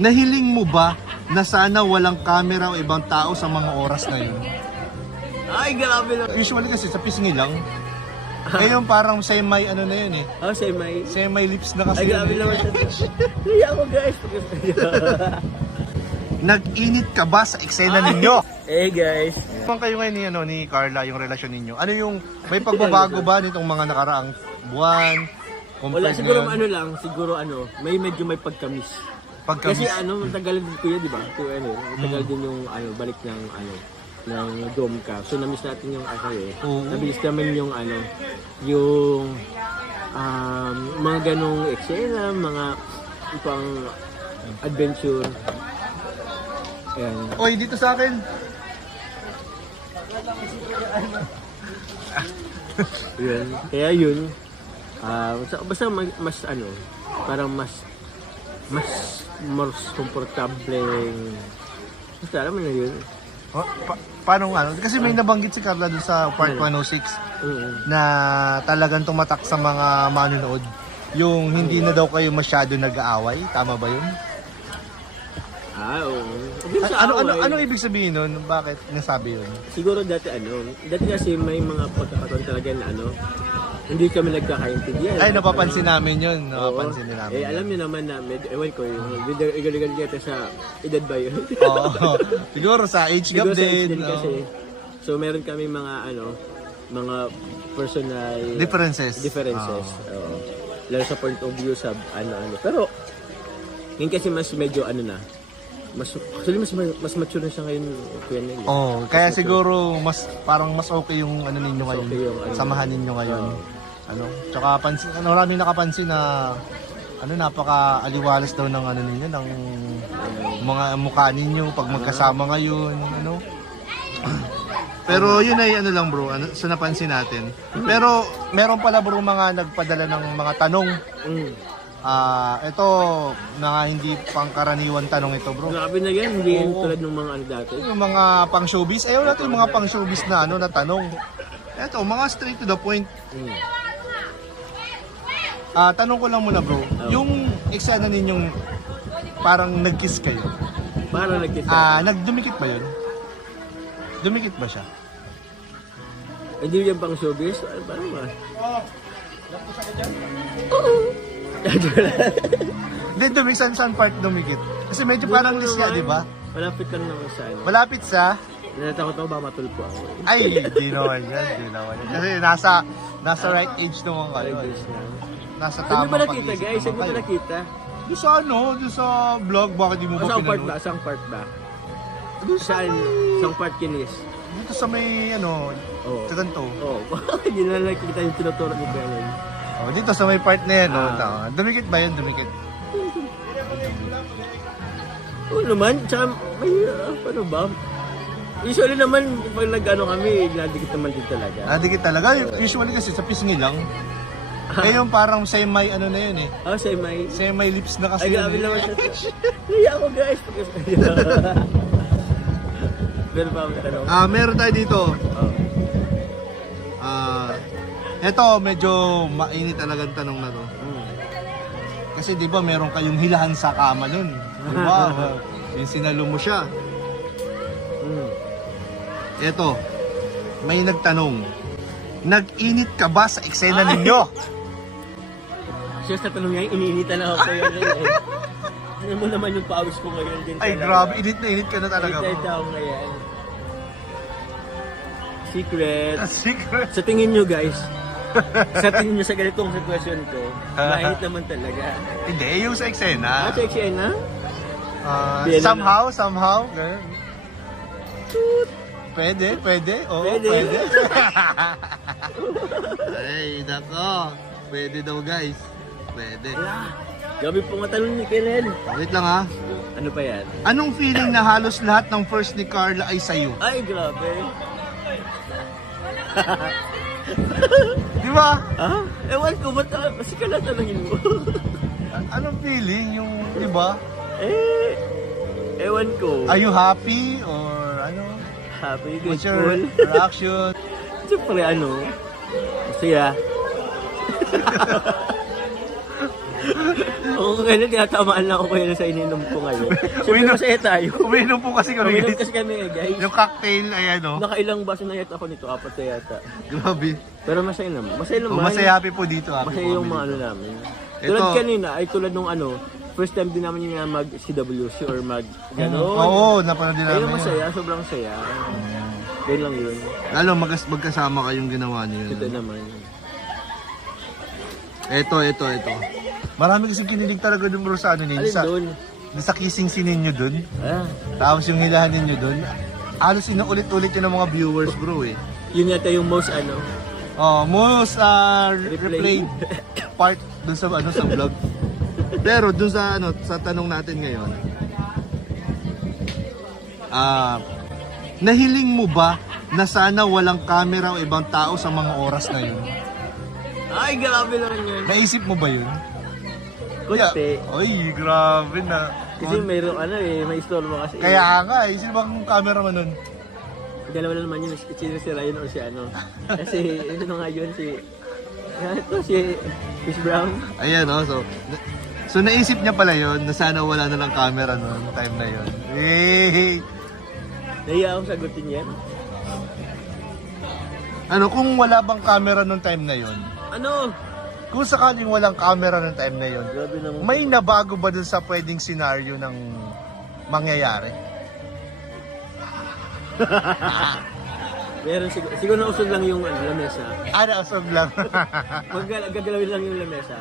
nahiling mo ba na sana walang camera o ibang tao sa mga oras na yun? Ay, grabe lang. Usually kasi sa pisngi lang. Ngayon parang semi ano na yun eh. Semi lips na kasi. Ay, grabe naman siya. Naiya ako guys. Nag-init ka ba sa eksena ninyo? Eh guys. Kung kayo ngayon ni Carla, yung relasyon ninyo, ano yung, may pagbabago ba nitong mga nakaraang buwan? Wala, siguro siguro may medyo may pagkamis. Kasi matagal din kuya, di ba? Matagal din yung balik ng ng dome ka. So na-miss natin yung nabilis namin yung yung mga ganong eksena, mga pang adventure. Ayan. Oy, dito sa akin. Yun. Kaya yun. Basta mas parang mas more komportable. Basta alam mo na yun. Paano kasi may nabanggit si Carla dun sa part 106 na talagang tumatak sa mga manonood. Yung hindi na daw kayo masyado nag-aaway. Tama ba yun? Oo. Ano ibig sabihin nun? Bakit nasabi yun? Siguro dati kasi may mga pagkakataon talaga na hindi kami nagkakaintindihan. Ay, napapansin namin yun. Napapansin din namin. Alam niyo naman na, ewan ko, yung igal-igal kita sa edad ba yun? Oo. Siguro sa age gap din. Kasi. So, meron kami mga, mga personal differences. Oo. Lalo sa point of view sa Pero, ngayon kasi mas medyo actually mas mature na siya ngayon, Kuya Nel. Kaya siguro parang mas okay yung ninyo ngayon. Okay yung samahan ninyo ngayon. Tsaka maraming nakapansin na napaka-aliwalas daw ng ninyo, ng mga mukha ninyo pag magkasama ngayon, Pero yun ay lang bro, sa napansin natin. Pero meron pala bro mga nagpadala ng mga tanong. Ito na hindi pangkaraniwan tanong ito bro. Grabe na yan, hindi yan tulad ng mga dati. Yung mga pang showbiz, ayaw natin yung mga pang showbiz na na tanong. Ito, mga straight to the point. Tanong ko lang muna bro, yung eksena ninyong parang nag-kiss kayo. Parang nag-kiss nagdumikit ba yun? Dumikit ba siya? Hindi yan pang showbiz? Parang ba? Hindi, saan part dumikit? Kasi medyo parang lisya, di ba? Malapit lang naman sa Malapit sa? Natatakot ako ba matulpo ako? Ay, di naman yan. Kasi nasa right age naman kayo. Nasa tamang pag-isip. Guys, saan mo ba nakita? Doon sa doon sa vlog, bakit di mo ba pinanood? Saan part ba? Saan part kinis? Dito sa may sa ganito. Hindi na nakikita yung tinuturo ni Belen. Dito sa may part na yan, dumikit ba yun? Dumikit. Oo naman, tsaka may, paano ba? Usually naman, pag kami, nadikit naman din talaga. Nadikit talaga? Usually kasi sa pisngi lang. Ngayon parang semi na yun eh. Semi lips na kasi. Ay, grabe naman siya. Naiya ako guys. Meron pa akong tanong. Meron tayo dito. Ito, medyo mainit talagang tanong na to. Kasi di ba meron kayong hilahan sa kama nun. Di ba? Yung sinalo mo siya. Ito, may nagtanong. Nag-init ka ba sa eksena ninyo? Siya sa tanong niya, iniinitan na ako ngayon. Ano mo naman yung pawis ko ngayon din. Ay, grabe. Init na init ka na talaga. Init ako ngayon. Secret. Secret? Sa tingin nyo guys, sa tingin nyo sa ganitong sitwasyon ko, mainit naman talaga. Hindi, yung sa eksena. Sa eksena? Somehow, girl. Pwede. Oo, pwede. Ay, nako. Pwede daw, guys. Pwede. Gabi po nga tanong ni Kenneth. Wait lang ha. Ano pa yan? Anong feeling na halos lahat ng first ni Carla ay sa'yo? Ay, grabe. Di ba? Ewan ko, ba't kasi ka lang tanongin mo? Anong feeling yung, di ba? Ewan ko. Are you happy or ano? Happy, What's your grateful. reaction? Siyempre masaya. Oo, kaya tinatamaan lang ako kaya sa ininom ko ngayon. Siyempre Uminom. masaya tayo. Uminom po kasi kami Uminom guys. kasi kami guys. Yung cocktail, ayan o. Nakailang baso na yata ako nito, 4 na yata. Grabe. Pero masaya naman. Masaya naman. Masaya happy po dito. Happy Masaya po yung kami mga ano dito. namin. Ito. Tulad kanina, ay tulad nung first time din namin yung mag CWC or mag gano'n. Oo, napanood din Ayun namin yun. masaya, sobrang saya. Ganun lang yun. Lalo magkasama kayong ginawa niyo Ito yun. naman. Ito. Marami kasing kinilig talaga dun bro sa ano ninyo. Alin Sa, doon? sa kissing scene ninyo dun. Ah, Tapos yung hilahan ninyo dun. Halos inuulit-ulit yun ng mga viewers bro eh. yun yata yung most Most replayed part dun sa sa vlog. Pero dun sa sa tanong natin ngayon. Nahiling mo ba na sana walang camera o ibang tao sa mga oras na yun? Ay, grabe na rin yun. Naisip mo ba yun? Kunti. Ay, grabe na. Kasi mayroong may istorbo kasi. Kaya nga, sino bang cameraman nun? Dalawa na naman yun, sino si Ryan or si Kasi, nga yun, si Chris Brown. Ayan, so naisip niya pala yun na sana wala na lang camera noon time na yun. Hey! Nahiya akong sagutin yan. Kung wala bang camera noong time na yun? Kung sakaling walang camera noong time na yun, Grabe naman. may nabago ba dun sa pwedeng senaryo ng mangyayari? Meron siguro na usog lang yung lamesa. Asog lang. Gagalawin lang yung lamesa.